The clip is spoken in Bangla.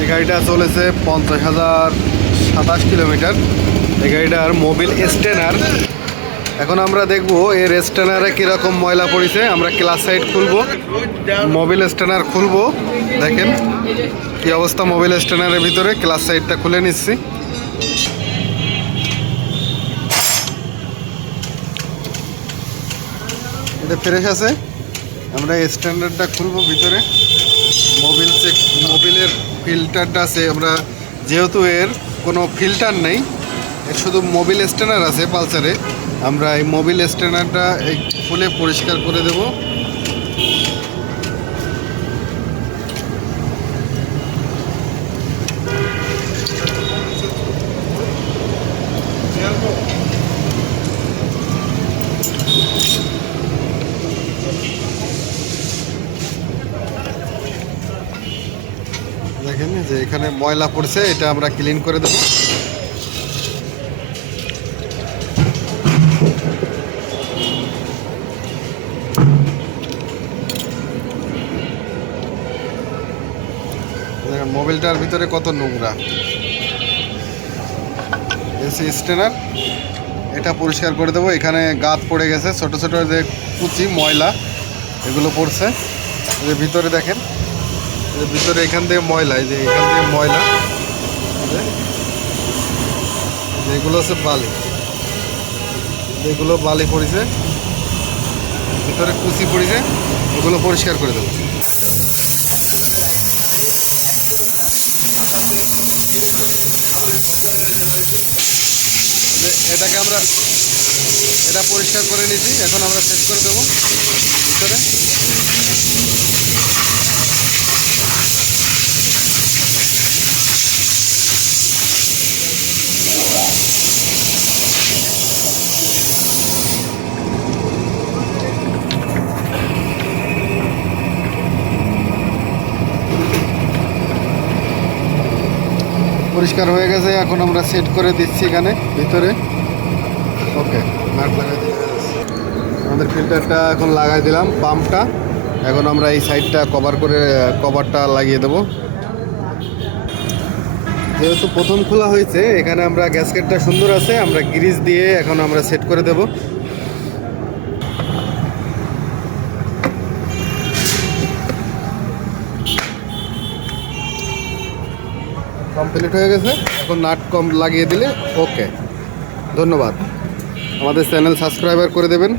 এই গাড়িটা চলেছে 50,027 কিলোমিটার। এই গাড়িটার মোবিল স্টেনার। এখন আমরা দেখব এর স্টেনারে কীরকম ময়লা পড়েছে। আমরা ক্লাস সাইড খুলবো, মোবিল স্টেনার খুলবো। দেখেন কি অবস্থা মোবিল স্টেনারের ভিতরে। ক্লাস সাইডটা খুলে নিচ্ছি। এটা ফ্রেশ আছে। আমরা স্ট্যান্ডার্ডটা খুলবো ভিতরে। মোবিলের ফিল্টারটা আছে। আমরা যেহেতু এর কোনো ফিল্টার নেই, এর শুধু মোবিল স্ট্যান্ডার আছে পালসারে, আমরা এই মোবিল স্ট্যান্ডারটা এই খুলে পরিষ্কার করে দেব। দেখেন যে এখানে ময়লা পড়ছে, এটা আমরা ক্লিন করে দেব। মোবিলটার ভিতরে কত নোংরা। এসি স্টেনার এটা পরিষ্কার করে দেবো। এখানে গাত পড়ে গেছে, ছোট ছোট যে কুচি ময়লা এগুলো পড়ছে। এর ভিতরে দেখেন, এর ভিতরে এখান থেকে ময়লা, এই যে এখান থেকে ময়লা, এগুলো হচ্ছে বালি, এগুলো বালি পড়েছে, ভিতরে কুচি পড়েছে, এগুলো পরিষ্কার করে দেবো। এটাকে আমরা এটা পরিষ্কার করে নিয়েছি। এখন আমরা সেট করে দেবো ভিতরে। পরিষ্কার হয়ে গেছে। এখন আমরা সেট করে দিচ্ছি এখানে ভিতরে। ওকে, নাট লাগাই দিলাম। আমাদের ফিল্টারটা এখন লাগাই দিলাম, পাম্পটা। এখন আমরা এই সাইডটা কভার করে কভারটা লাগিয়ে দেব। যেহেতু প্রথম খোলা হয়েছে, এখানে আমরা গ্যাসকেটটা সুন্দর আছে, আমরা গ্রিজ দিয়ে এখন আমরা সেট করে দেব। কমপ্লিট হয়ে গেছে। এখন নাট লাগিয়ে দিলে ওকে। ধন্যবাদ। আমাদের চ্যানেল সাবস্ক্রাইবার করে দেবেন।